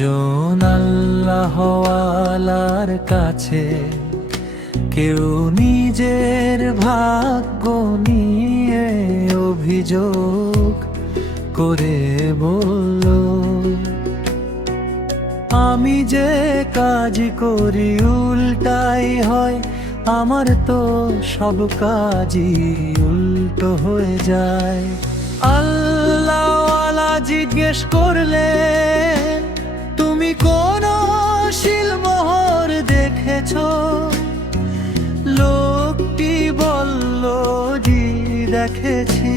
জন আল্লাহওয়ালার কাছে কেউ নিজের ভাগ্য নিয়ে অভিযোগ করে বলল, আমি যে কাজ করি উল্টাই হয়, আমার তো সব কাজই উল্টো হয়ে যায়। আল্লাহওয়ালা জিজ্ঞেস করলে, তুমি কোন শিলমোহর দেখেছো? লোকটি বলল, জি দেখেছি।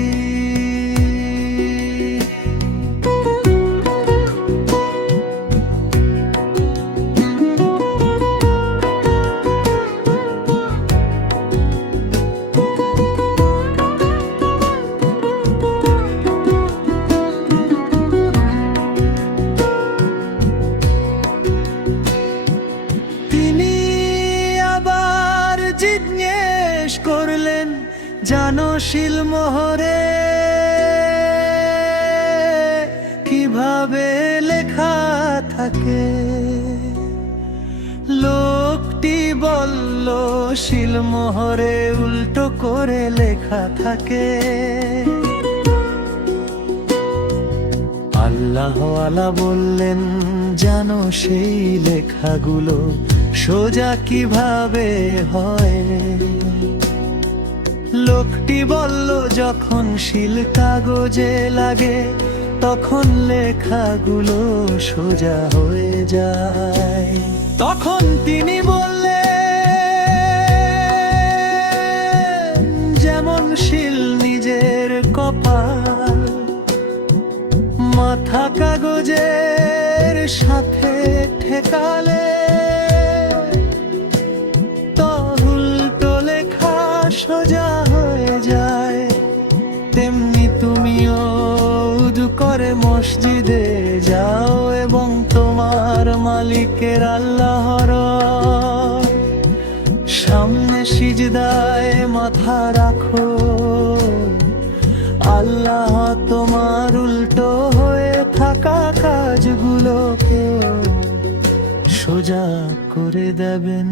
জিজ্ঞেস করলেন, জানো শিলমোহরে কিভাবে লেখা থাকে? লোকটি বলল, শিলমোহরে উল্টো করে লেখা থাকে। আল্লাহওয়ালা বললেন, জানো সেই লেখাগুলো সোজা কিভাবে হয়? লোকটি বলল, যখন শিল কাগজে লাগে তখন লেখাগুলো সোজা হয়ে যায়। তখন তিনি বললেন, যেমন শিল নিজের কপাল মাথা কাগজের সাথে ঠেকালে সোজা হয়ে যায়, তেমনি তুমিও উযু করে মসজিদে যাও এবং তোমার মালিকের আল্লাহর সামনে সিজদায় মাথা রাখো। আল্লাহ তোমার উল্টো হয়ে থাকা কাজগুলোকে সোজা করে দেবেন।